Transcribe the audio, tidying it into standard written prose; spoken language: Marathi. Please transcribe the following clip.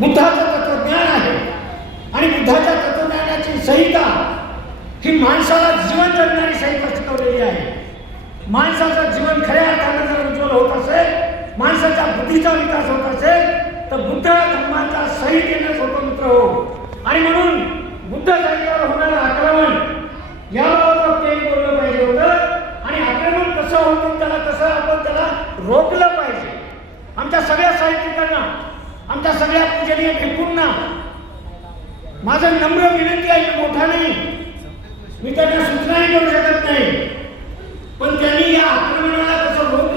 बुद्धाचं तत्वज्ञान आहे आणि बुद्धाच्या तत्वज्ञानाची संहिता ही माणसाला जीवन जगणारी संहिता शिकवलेली आहे. माणसाचं जीवन खऱ्या अर्थाने जर उज्ज्वल होत असेल, माणसाच्या बुद्धीचा विकास होत असेल तर बुद्ध धर्माच्या संहितेने स्वतंत्र हो. आणि म्हणून बुद्ध धर्मावर होणारं आक्रमण याबाबत वक्त्यांनी बोललं पाहिजे होतं आणि आक्रमण कसं होतं त्याला कसं आपण त्याला रोखलं पाहिजे. आमच्या सगळ्या साहित्यिकांना, आमच्या सगळ्या पूजनीय भिक्खूंना माझं नम्र विनंती आहे, मोठा नाही, मी त्यांना सूचनाही करू शकत नाही, पण त्यांनी या आक्रमणाला कसं रोखलं